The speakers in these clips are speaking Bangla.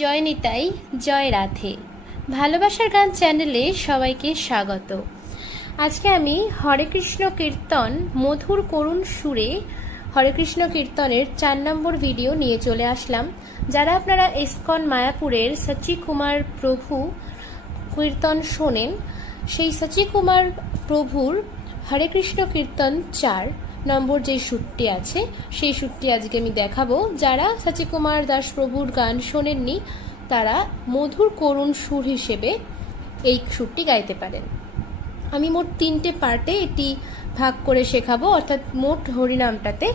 জয় নিতাই, জয় রাধে। ভালোবাসার গান চ্যানেলে সবাইকে স্বাগত। আজকে আমি হরে কৃষ্ণ কীর্তন মধুর করুণ সুরে হরে কৃষ্ণ কীর্তনের 4 নম্বর ভিডিও নিয়ে চলে আসলাম। যারা আপনারা ইস্কন মায়াপুরের সচি কুমার প্রভু কীর্তন শোনেন, সেই সচি কুমার প্রভুর হরে কৃষ্ণ কীর্তন 4 নম্বর যে সুরটি আছে সেই সুরটি আজকে আমি দেখাবো। যারা সচি কুমার দাস প্রভুর গান শোনেননি তারা মধুর করুণ সুর হিসেবে এই সুরটি গাইতে পারেন। আমি মোট 3টে পার্টে এটি ভাগ করে শেখাবো, অর্থাৎ মোট হরিনামটাতে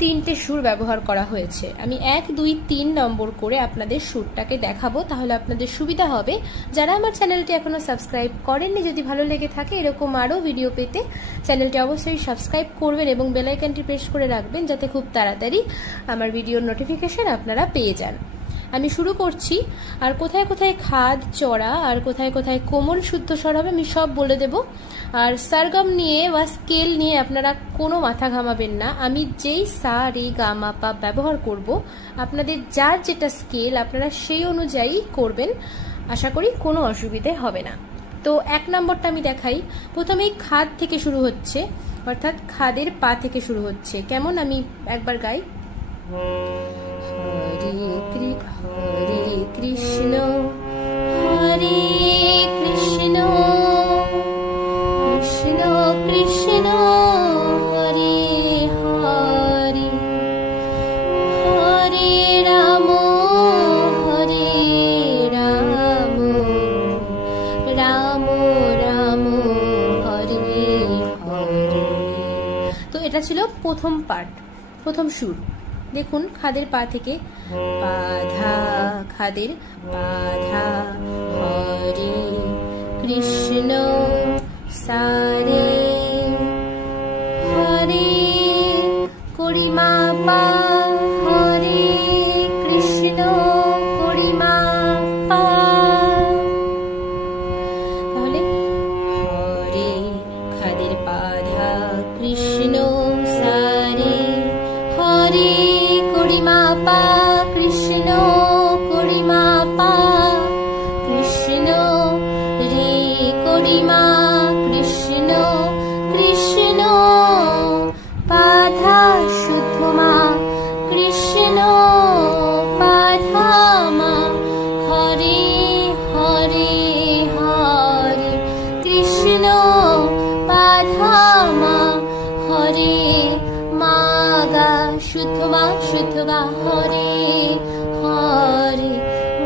3টে সুর ব্যবহার করা হয়েছে। আমি 1, 2, 3 নম্বর করে আপনাদের সুরটাকে দেখাবো, তাহলে আপনাদের সুবিধা হবে। যারা আমার চ্যানেলটি এখনো সাবস্ক্রাইব করেননি, যদি ভালো লেগে থাকে এরকম আরও ভিডিও পেতে চ্যানেলটি অবশ্যই সাবস্ক্রাইব করবেন এবং বেল আইকনটি প্রেস করে রাখবেন, যাতে খুব তাড়াতাড়ি আমার ভিডিওর নোটিফিকেশন আপনারা পেয়ে যান। আমি শুরু করছি। আর কোথায় কোথায় খাদ চড়া আর কোথায় কোথায় কোমল শুদ্ধ স্বর হবে আমি সব বলে দেব। আর সরগম নিয়ে বা স্কেল নিয়ে আপনারা কোনো মাথা ঘামাবেন না। আমি যেই সা রে গা মা পা ব্যবহার করব, আপনাদের যার যেটা স্কেল আপনারা সেই অনুযায়ী করবেন। আশা করি কোনো অসুবিধে হবে না। তো 1 নম্বরটা আমি দেখাই। প্রথমেই খাদ থেকে শুরু হচ্ছে, অর্থাৎ খাদের পা থেকে শুরু হচ্ছে। কেমন আমি একবার গাই। হরে কৃষ্ণ হরে কৃষ্ণ কৃষ্ণ কৃষ্ণ হরে হরে হরে রাম প্রথম পার্ট, প্রথম সুর। দেখুন খাদের পা থেকে পাধা, খাদের পাধা, হরে কৃষ্ণ সারে, হরে করিমা পা, হরে কৃষ্ণ করিমা পা। তাহলে হরে খাদের পাধা কৃষ্ণ সারে, হরে করিমা পা কৃষ্ণ করিমা পা, কৃষ্ণ রে করিমা কৃষ্ণ কৃষ্ণ, পাধা শুদ্ধ মা কৃষ্ণ পাধা মা, হরে হরে হরে কৃষ্ণ পাধা মা, হরে মা গা শুদ্ধ মা শুদ্ধ গা, হরে হরে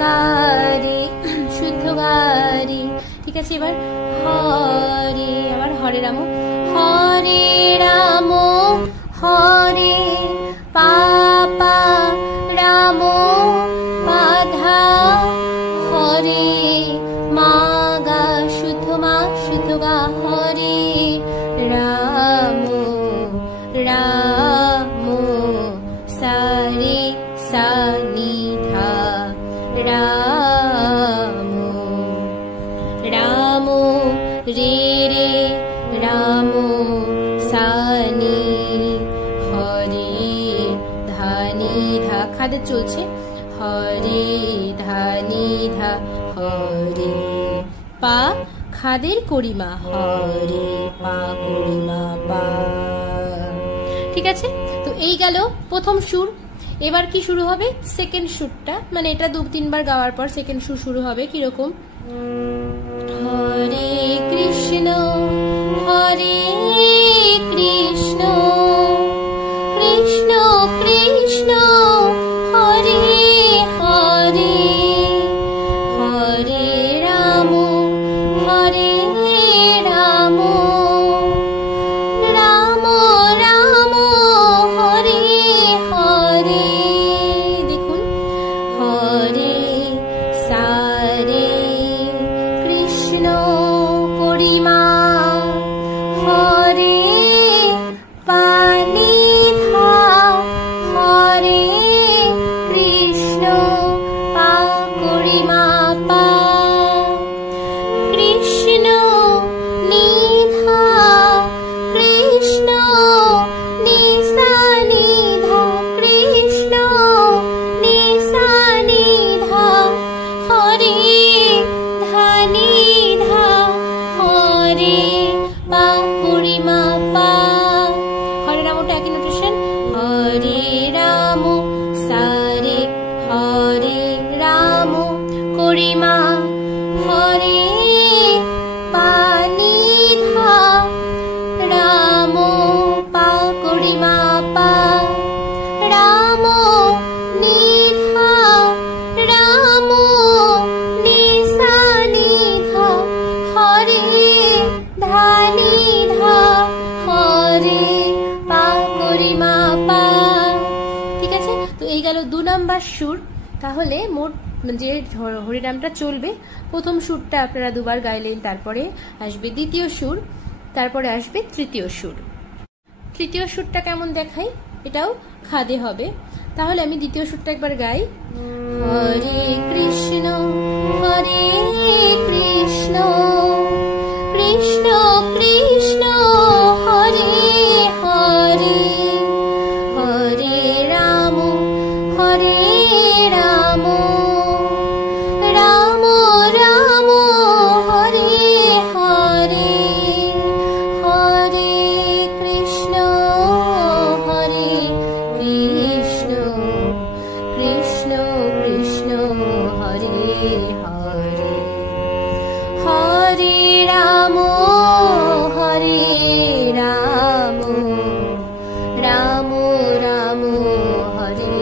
গারে শুদ্ধ গারে। ঠিক আছে, এবার হরে, আবার হরে রাম, হরে রাম হরে পাপা রাম পাধা, হরে মা গা শুদ্ধ মা শুদ্ধ গা, হরে রাম রাম সারে সা নি ধা, রাম রাম রে রে রাম সা নি, হরে ধানি ধা, খাদে চলছে, হরে ধানি ধা, হরে পা খাদের করিমা, হরে পা করিমা পা। ঠিক আছে, তো এই গেল প্রথম সুর। এবার কি শুরু হবে? সেকেন্ড সুরটা, মানে এটা 2-3 বার গাওয়ার পর সেকেন্ড সুর শুরু হবে। কিরকম? হরে কৃষ্ণ হরে কৃষ্ণ কৃষ্ণ কৃষ্ণ হরে হরে, হরে রাম হরে রাম রাম রাম হরে হরে। দেখুন হরে সারে কৃষ্ণ করিমা, হরে পানি ধা, হরে কৃষ্ণ পা করিমা পা, কৃষ্ণ নিধা কৃষ্ণ নিসা নিধা, কৃষ্ণ নিসা নিধা, হরে ধানি ধা, হরে পা করিমা পা। হরে রামটা একই নোটেশন, হরে রাম সারে, হরে রাম করিমা, হরে পানি ধা, রাম পা করিমা পা, রাম নিধা রাম নিসা নিধা, হরে ধানি ধা, হরে পা করিমা পা। ঠিক আছে, তো এই গেল 2 নাম্বার সুর। তাহলে মোট যে হরিনামটা চলবে, প্রথম সুরটা আপনারা 2 বার গাইলেন, তারপরে আসবে দ্বিতীয় সুর, তারপরে আসবে তৃতীয় সুর। তৃতীয় সুরটা কেমন দেখাই? এটাও খাদে হবে। তাহলে আমি দ্বিতীয় সুরটা একবার গাই। হরে কৃষ্ণ হরে কৃষ্ণ কৃষ্ণ কৃষ্ণ হরে হরে, হরে রাম হরে রাম রাম রাম হরে হরে, হরে কৃষ্ণ হরে কৃষ্ণ কৃষ্ণ কৃষ্ণ হরে হরে, হরে রাম হরে রাম রাম রাম হরে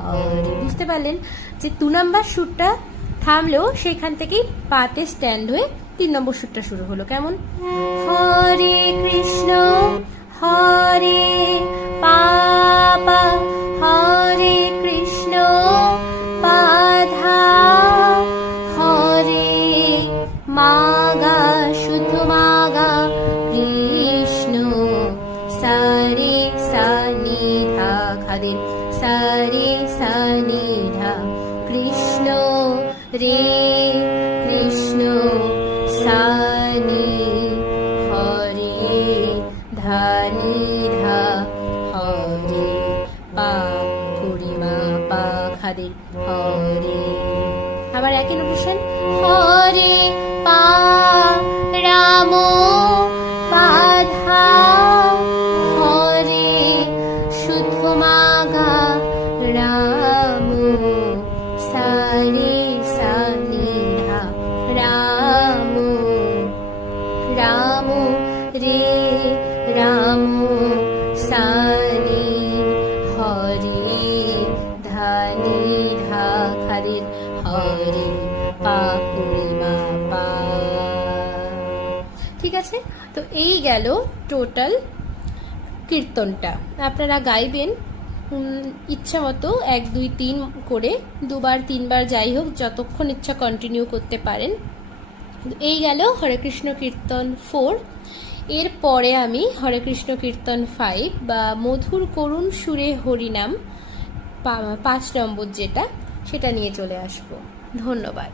হরে। বুঝতে পারলেন যে 2 নাম্বার সুরটা থামলেও সেখান থেকেই পাতে স্ট্যান্ড হয়ে 3 নম্বর সুরটা শুরু হলো। কেমন? হরে কৃষ্ণ হরে পা পা, হরে কৃষ্ণ পা ধা, হরে মা গা শুদ্ধ মা গা কৃষ্ণ, সা রে সা নি ধা খাদে, সা রে সা নি ধা কৃষ্ণ, রে কৃষ্ণ সা নি, হরে ধা নি ধা, হরে পা পরিমা পা খাদে, হরে। আবার একই নোটেশন, হরে পা রাম পা ধা, হরে শুদ্ধ মা গা রাম, সা রে সা নি ধা রাম, রাম রে রাম সা নি, হরে ধা নি ধা খাদে, হরে পা পরিমা পা। ঠিক আছে, তো এই গেল টোটাল কীর্তনটা। আপনারা গাইবেন ইচ্ছা মতো 1 2 3 করে, 2 বার 3 বার যাই হোক, যতক্ষণ ইচ্ছা কন্টিনিউ করতে পারেন। এই গেল হরে কৃষ্ণ কীর্তন 4। এরপরে আমি হরে কৃষ্ণ কীর্তন 5 বা মধুর করুণ সুরে হরিনাম 5 নম্বর যেটা, সেটা নিয়ে চলে আসব। ধন্যবাদ।